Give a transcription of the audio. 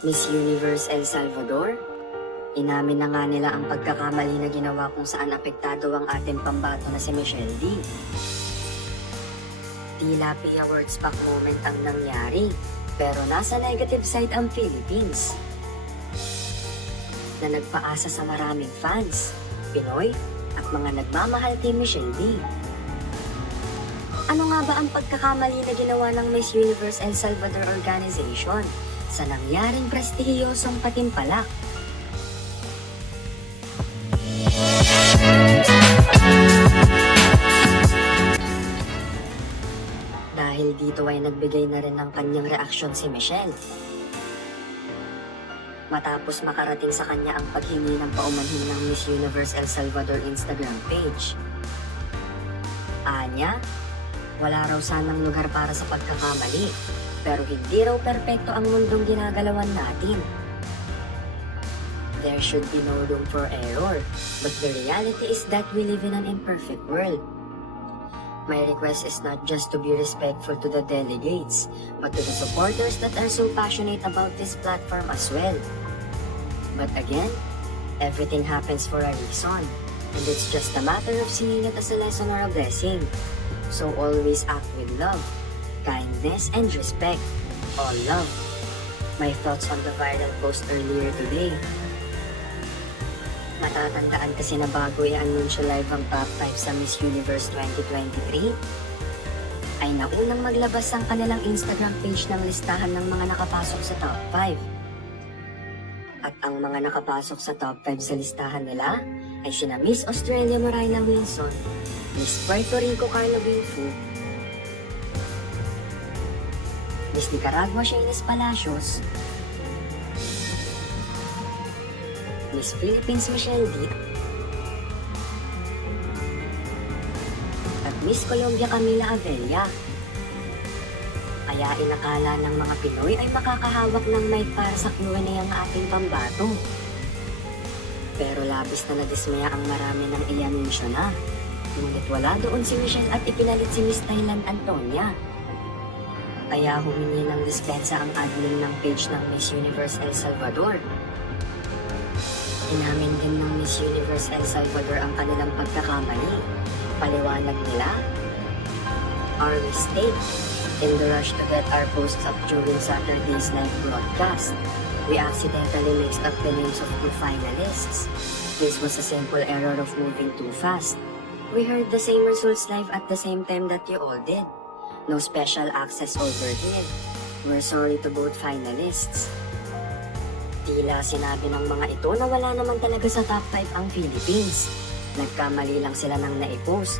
Miss Universe El Salvador? Inamin na nga nila ang pagkakamali na ginawa kung saan apektado ang ating pambato na si Michelle D. Tila PIA Words Pack moment ang nangyari, pero nasa negative side ang Philippines, na nagpaasa sa maraming fans, Pinoy, at mga nagmamahal kay Michelle D. Ano nga ba ang pagkakamali na ginawa ng Miss Universe El Salvador Organization sa nangyaring prestihiyosong patimpalak? Dahil dito ay nagbigay na rin ng kanyang reaksyon si Michelle, matapos makarating sa kanya ang paghingi ng paumanhin ng Miss Universe El Salvador Instagram page. Anya, wala raw sanang lugar para sa pagkakamali, pero hindi raw perpekto ang mundong ginagalawan natin. There should be no room for error, but the reality is that we live in an imperfect world. My request is not just to be respectful to the delegates, but to the supporters that are so passionate about this platform as well. But again, everything happens for a reason, and it's just a matter of seeing it as a lesson or a blessing. So always act with love, kindness, and respect. All love. My thoughts on the viral post earlier today. Matatandaan kasi na bago i-anunsyo live ang top 5 sa Miss Universe 2023, ay naunang maglabas ang kanilang Instagram page ng listahan ng mga nakapasok sa top 5. At ang mga nakapasok sa top 5 sa listahan nila ay sina Miss Australia Moraila Wilson, Miss Puerto Rico Carla Wilfu, Miss Nicaragua Shaynes Palacios, Miss Philippines Michelle D, at Miss Colombia Camila Avella. Kaya inakala ng mga Pinoy ay makakahawak ng mic para sa Q&A ang ating pambato. Pero labis na nadismaya ang marami ng i-anunsyo na. Ngunit wala doon si Michelle at ipinalit si Miss Thailand Antonia. Kaya humingi ng dispensa ang admin ng page ng Miss Universe El Salvador. Inamin din ng Miss Universe El Salvador ang kanilang pagkakamali. Paliwanag nila, our mistake. In the rush to get our posts up during Saturday's live broadcast, we accidentally mixed up the names of 2 finalists. This was a simple error of moving too fast. We heard the same results live at the same time that you all did. No special access over here. We're sorry to both finalists. Tila sinabi ng mga ito na wala naman talaga sa top 5 ang Philippines. Nagkamali lang sila ng naipost.